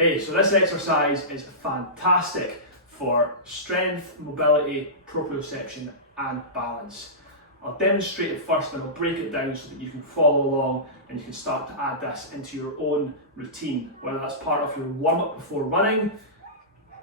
Hey, so this exercise is fantastic for strength, mobility, proprioception and balance. I'll demonstrate it first, then I'll break it down so that you can follow along and you can start to add this into your own routine, whether that's part of your warm-up before running,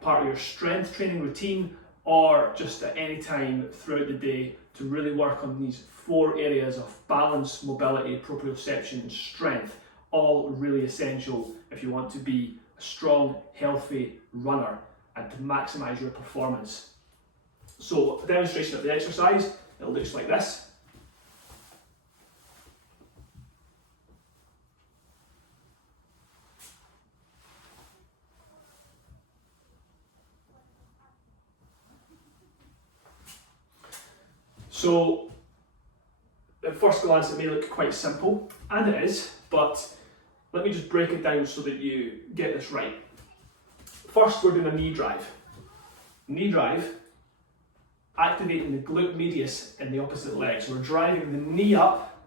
part of your strength training routine, or just at any time throughout the day to really work on these 4 areas of balance, mobility, proprioception and strength, all really essential if you want to be a strong, healthy runner and to maximise your performance. So a demonstration of the exercise, it looks like this. So at first glance it may look quite simple, and it is, but let me just break it down so that you get this right. First we're doing a knee drive. Knee drive, activating the glute medius in the opposite leg. So we're driving the knee up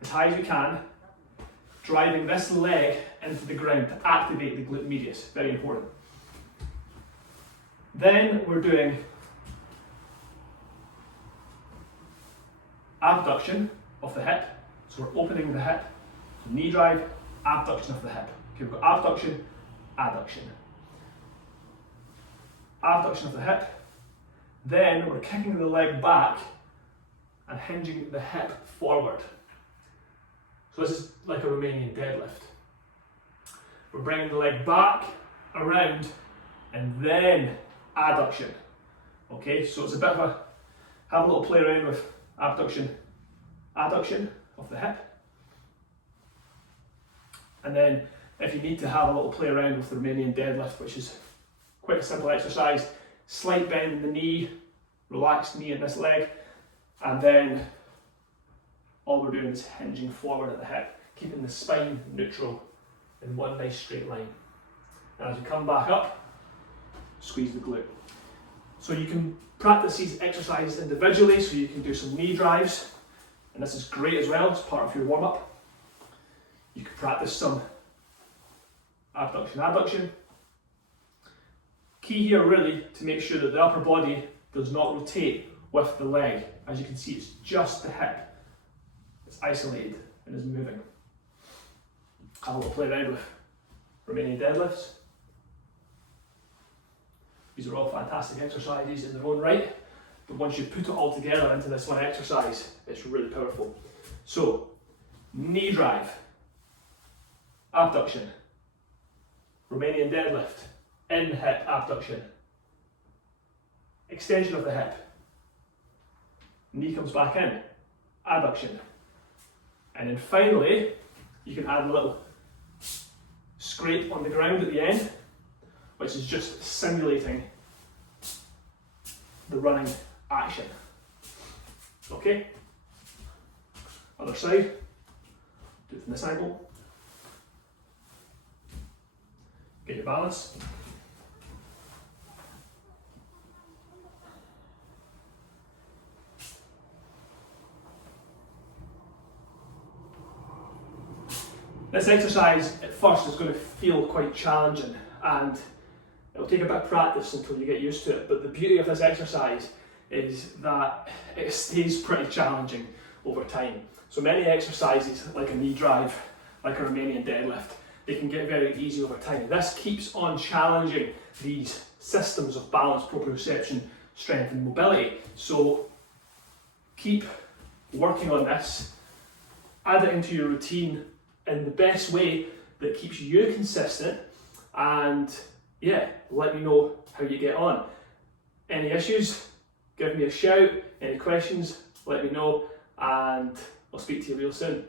as high as we can, driving this leg into the ground to activate the glute medius, very important. Then we're doing abduction of the hip. So we're opening the hip, so knee drive, abduction of the hip. Okay, we've got abduction, adduction. Abduction of the hip. Then we're kicking the leg back and hinging the hip forward. So this is like a Romanian deadlift. We're bringing the leg back, around, and then adduction. Okay, so it's a bit of a, have a little play around with abduction, adduction of the hip. And then if you need to have a little play around with the Romanian deadlift, which is quite a simple exercise, slight bend in the knee, relaxed knee in this leg, and then all we're doing is hinging forward at the hip, keeping the spine neutral in one nice straight line. And as we come back up, squeeze the glute. So you can practice these exercises individually, so you can do some knee drives, and this is great as well, it's part of your warm-up. You can practice some abduction, adduction. Key here really to make sure that the upper body does not rotate with the leg. As you can see, it's just the hip. It's isolated and is moving. Have a little play around with Romanian deadlifts. These are all fantastic exercises in their own right, but once you put it all together into this one exercise, it's really powerful. So, knee drive, abduction, Romanian deadlift, in hip abduction, extension of the hip, knee comes back in, adduction, and then finally you can add a little scrape on the ground at the end, which is just simulating the running action. Okay, other side, do it from this angle. Get your balance. This exercise at first is going to feel quite challenging and it'll take a bit of practice until you get used to it, but the beauty of this exercise is that it stays pretty challenging over time. So many exercises like a knee drive, like a Romanian deadlift, they can get very easy over time. This keeps on challenging these systems of balance, proprioception, strength and mobility. So keep working on this, add it into your routine in the best way that keeps you consistent, and yeah, let me know how you get on. Any issues, give me a shout. Any questions, let me know, and I'll speak to you real soon.